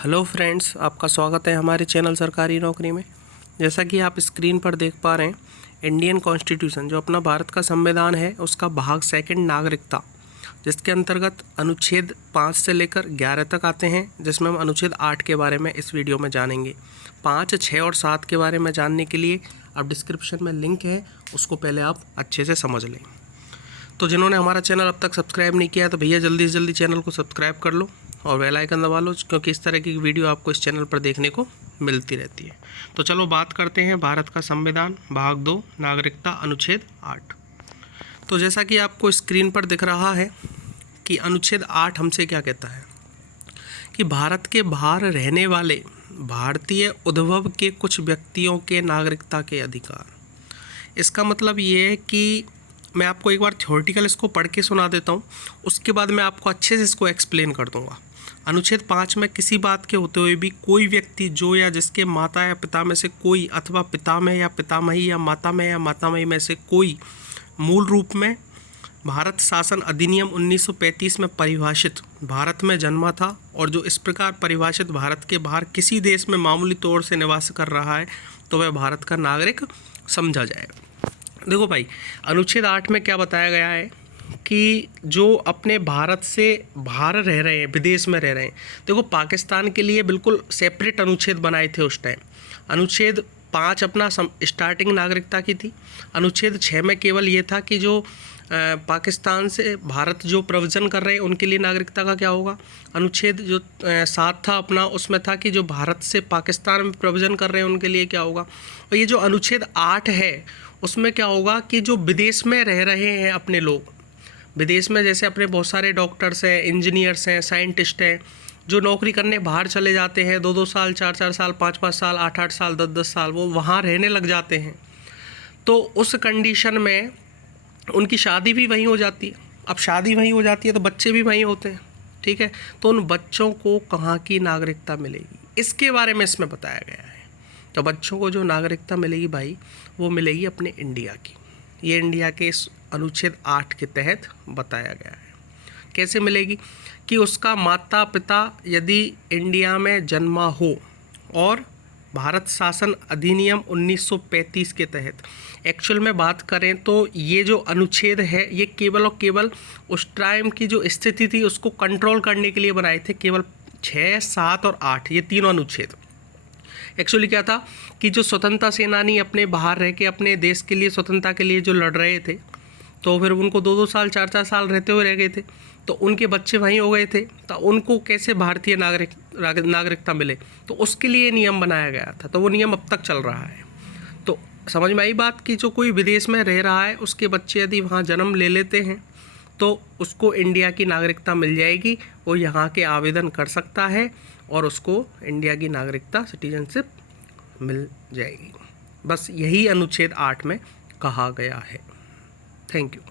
Hello friends, आपका स्वागत है हमारे चैनल सरकारी नौकरी में। जैसा कि आप स्क्रीन पर देख पा रहे हैं, इंडियन कॉन्स्टिट्यूशन जो अपना भारत का संविधान है उसका भाग सेकंड नागरिकता, जिसके अंतर्गत अनुच्छेद 5 से लेकर 11 तक आते हैं, जिसमें हम अनुच्छेद 8 के बारे में इस वीडियो में जानेंगे। 5, 6 और 7 के बारे में जानने के लिए आप डिस्क्रिप्शन में लिंक है, उसको पहले आप अच्छे से समझ लें। तो जिन्होंने हमारा चैनल अब तक सब्सक्राइब नहीं किया है तो भैया जल्दी से जल्दी चैनल को सब्सक्राइब कर लो और बेल आइकन दबा लो, क्योंकि इस तरह की वीडियो आपको इस चैनल पर देखने को मिलती रहती है। तो चलो बात करते हैं भारत का संविधान भाग 2 नागरिकता अनुच्छेद 8। तो जैसा कि आपको स्क्रीन पर दिख रहा है कि अनुच्छेद 8 हमसे क्या कहता है कि भारत के बाहर रहने वाले भारतीय उद्भव के कुछ व्यक्तियों के नागरिकता के अधिकार। इसका मतलब ये है कि मैं आपको एक बार थ्योरेटिकल इसको पढ़ के सुना देता हूँ, उसके बाद मैं आपको अच्छे से इसको एक्सप्लेन कर दूँगा। अनुच्छेद 5 में किसी बात के होते हुए भी कोई व्यक्ति जो या जिसके माता या पिता में से कोई अथवा पितामह या पितामही या मातामही में से कोई मूल रूप में भारत शासन अधिनियम 1935 में परिभाषित भारत में जन्मा था और जो इस प्रकार परिभाषित भारत के बाहर किसी देश में मामूली तौर से निवास कर रहा है तो वह भारत का नागरिक समझा जाएगा। देखो भाई, अनुच्छेद 8 में क्या बताया गया है कि जो अपने भारत से बाहर रह रहे हैं, विदेश में रह रहे हैं, देखो पाकिस्तान के लिए बिल्कुल सेपरेट अनुच्छेद बनाए थे उस टाइम। अनुच्छेद 5 अपना स्टार्टिंग नागरिकता की थी। अनुच्छेद 6 में केवल ये था कि जो पाकिस्तान से भारत जो प्रव्रजन कर रहे हैं उनके लिए नागरिकता का क्या होगा। अनुच्छेद जो 7 था अपना, उसमें था कि जो भारत से पाकिस्तान में प्रव्रजन कर रहे हैं उनके लिए क्या होगा। और ये जो अनुच्छेद 8 है उसमें क्या होगा कि जो विदेश में रह रहे हैं अपने लोग, विदेश में जैसे अपने बहुत सारे डॉक्टर्स हैं, इंजीनियर्स हैं, साइंटिस्ट हैं, जो नौकरी करने बाहर चले जाते हैं 2-2 साल, 4-4 साल, 5-5 साल, 8-8 साल, 10-10 साल वो वहाँ रहने लग जाते हैं। तो उस कंडीशन में उनकी शादी भी वहीं हो जाती है। अब शादी वहीं हो जाती है तो बच्चे भी वहीं होते हैं, ठीक है। तो उन बच्चों को कहाँ की नागरिकता मिलेगी, इसके बारे में इसमें बताया गया है। तो बच्चों को जो नागरिकता मिलेगी भाई, वो मिलेगी अपने इंडिया की। ये इंडिया के इस अनुच्छेद 8 के तहत बताया गया है। कैसे मिलेगी कि उसका माता पिता यदि इंडिया में जन्मा हो और भारत शासन अधिनियम 1935 के तहत, एक्चुअल में बात करें तो ये जो अनुच्छेद है ये केवल और केवल उस टाइम की जो स्थिति थी उसको कंट्रोल करने के लिए बनाए थे। केवल 6, 7 और 8 ये तीनों अनुच्छेद। एक्चुअली क्या था कि जो स्वतंत्रता सेनानी अपने बाहर रह के अपने देश के लिए स्वतंत्रता के लिए जो लड़ रहे थे, तो फिर उनको 2-2 साल, 4-4 साल रहते हुए रह गए थे, तो उनके बच्चे वहीं हो गए थे, तो उनको कैसे भारतीय नागरिकता मिले, तो उसके लिए नियम बनाया गया था। तो वो नियम अब तक चल रहा है। तो समझ में आई बात कि जो कोई विदेश में रह रहा है उसके बच्चे यदि वहाँ जन्म ले लेते हैं तो उसको इंडिया की नागरिकता मिल जाएगी, वो यहाँ के आवेदन कर सकता है और उसको इंडिया की नागरिकता, सिटीजनशिप मिल जाएगी। बस यही अनुच्छेद 8 में कहा गया है। Thank you.